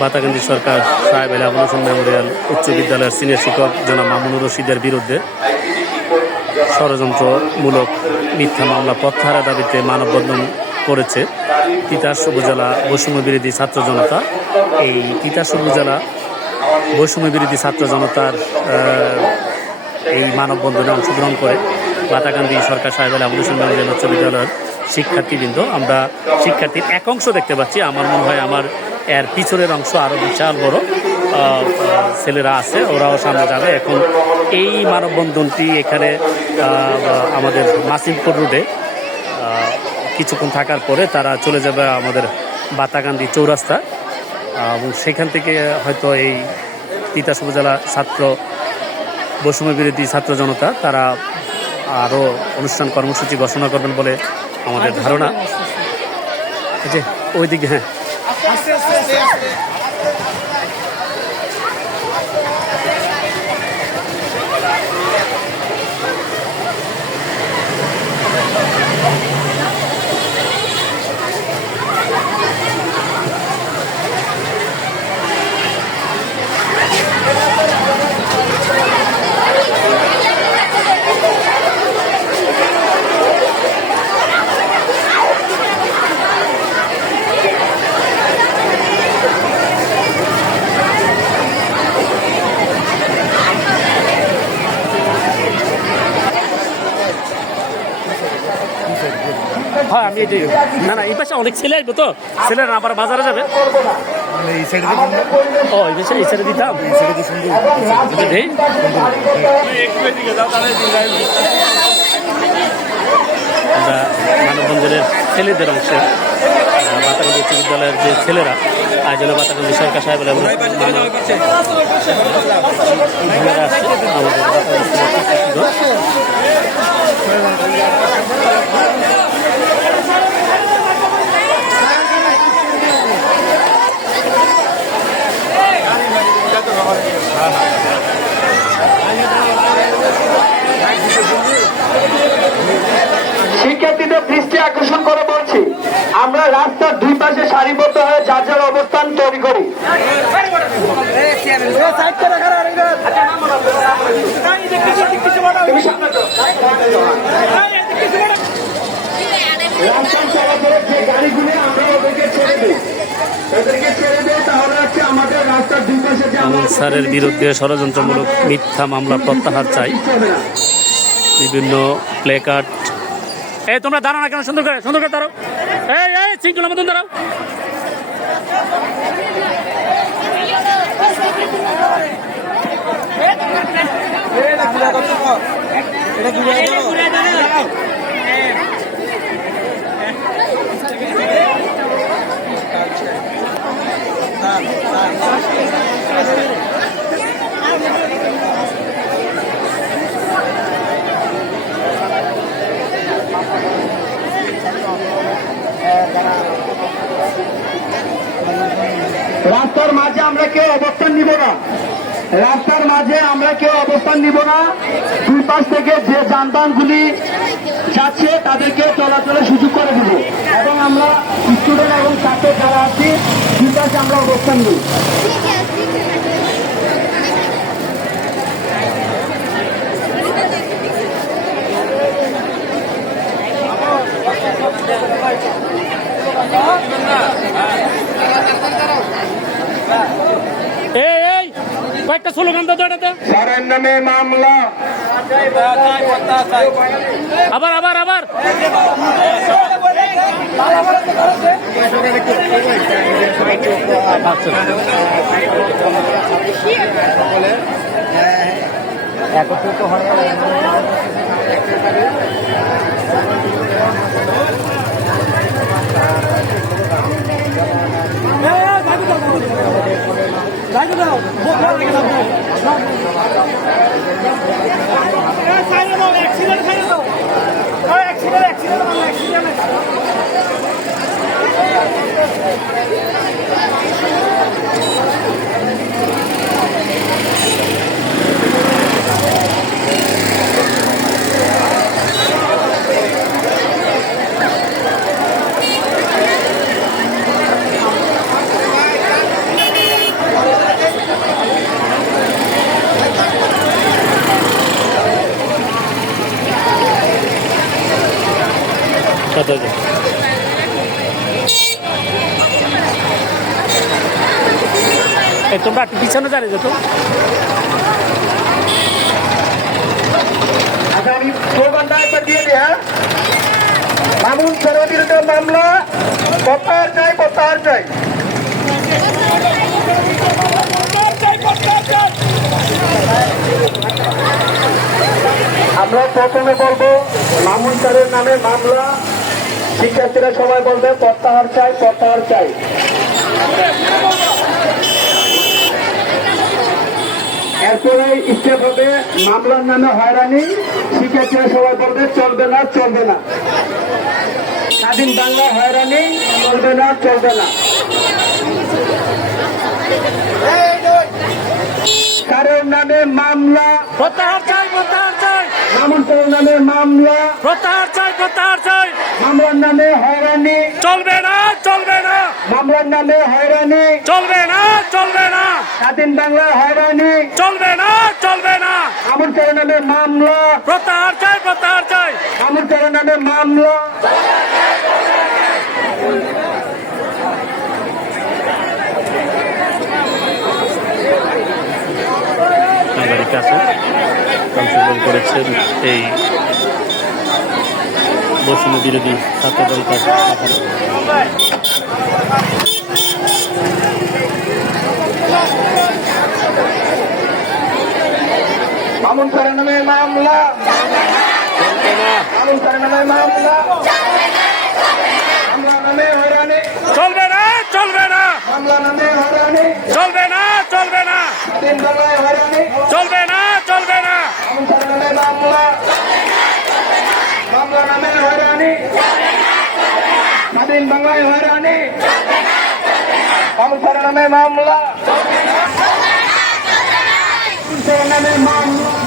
বাতাকান্দি সরকার সাহেব হোসেন মেমোরিয়াল উচ্চ বিদ্যালয়ের সিনিয়র শিক্ষক জনাব মামুনুর রশিদের বিরুদ্ধে ষড়যন্ত্রমূলক মিথ্যা মামলা প্রত্যাহারের দাবিতে মানববন্ধন করেছে তিতাস উপজেলা বৈষম্য বিরোধী ছাত্র জনতা। এই তিতাস উপজেলা বৈষম্য বিরোধী ছাত্র জনতার এই মানববন্ধনে অংশগ্রহণ করে বাতাকান্দি সরকার সাহেব আলী আবুল হোসেন মেমোরিয়াল উচ্চ বিদ্যালয়ের শিক্ষার্থীবৃন্দ, আমরা শিক্ষার্থীর এক অংশ দেখতে পাচ্ছি। আমার মনে হয় আমার এর পিছনের অংশ আরও বিশাল বড়। ছেলেরা আছে, ওরাও সামনে যাবে। এখন এই মানববন্ধনটি এখানে আমাদের মাসিমপুর রোডে কিছুক্ষণ থাকার পরে তারা চলে যাবে আমাদের বাতাকান্দি চৌরাস্তা। এবং সেখান থেকে হয়তো এই তিতাস উপজেলা ছাত্র, বৈষম্য বিরোধী ছাত্র জনতা, তারা আরও অনুষ্ঠান কর্মসূচি ঘোষণা করবেন বলে আমাদের ধারণা। এই যে ওইদিকে হ্যাঁ। হয় আমি এটাই। না না এই পাশে অনেক ছেলে আসব তো। ছেলেরা আবার বাজারে যাবে। মানে ও এই পাশে এই ছেড়ে দিতাম? আমরা মানববন্ধনের ছেলেদের অংশে। বাতাগঞ্জ উচ্চ বিদ্যালয়ের যে ছেলেরা আয়োজনে বাতাগঞ্জ সরকার সাহেব এবং আমাদের শিক্ষার্থীদের দৃষ্টি আকর্ষণ করে বলছি, আমরা রাস্তার দুই পাশে সারিবদ্ধ হয়ে যার যার অবস্থান তৈরি করি। স্যারের বিরুদ্ধে ষড়যন্ত্রমূলক মিথ্যা মামলা প্রত্যাহার চাই। বিভিন্ন প্লে কার্ড এই তোমরা দাঁড়াও কেন? সুন্দর করে সুন্দর করে দাঁড়াও। এই এই শৃঙ্খলা মতন দাঁড়াও। রাস্তার মাঝে আমরা কেউ অবস্থান নিব না। রাস্তার মাঝে আমরা কেউ অবস্থান নিব না। দুই পাশ থেকে যে যানবাহনগুলি যাচ্ছে, তাদেরকে চলাচলের সুযোগ করে দিব। এবং আমরা স্টুডেন্ট এবং ছাত্র যারা আছি, দুই পাশে আমরা অবস্থান নিই একটা স্লোগান দাও এটাতে। নামে মামলা। আবার আবার আবার। একত্রিত হয় এই, তোমরা একটু পিছনে জানি তো আচ্ছা হ্যাঁ? মামুন আমরা প্রথমে বলব, মামুন স্যারের নামে মামলা। শিক্ষার্থীরা সবাই বলবে প্রত্যাহার চাই প্রত্যাহার চাই। এরপরে স্টেপ হবে মামলার নামে হয়রানি। শিক্ষার্থীরা সবাই বলবে চলবে না চলবে না। স্বাধীন বাংলা হয়রানি চলবে না চলবে না। কারোর নামে মামলা প্রত্যাহার চাই প্রত্যাহার চাই। স্যারের নামে মামলা। প্রত্যাহার চাই প্রত্যাহার চাই। মামলার নামে হয়রানি। চলবে না চলবে না। মামলার নামে হয়রানি। চলবে না চলবে না। স্বাধীন বাংলা হয়রানি। চলবে না চলবে না। মামুন স্যারের নামে মামলা। প্রত্যাহার চাই প্রত্যাহার চাই। মামুন স্যারের নামে মামলা। নাগরিক আছে। অংশগ্রহণ করেছেন এই বৈষম্য বিরোধী ছাত্র দলকার মামুন স্যারের নামে মামলা। মামুন স্যারের নামে মামলা। মামলা নামে হয়রানি। চলবে না চলবে না। চলবে না চলবে না। চলবে না চলবে না। মামলা। মামলা নামে হয়রানি স্বাধীন বাংলায় হয়রানি নামে মামলা নামে মামলা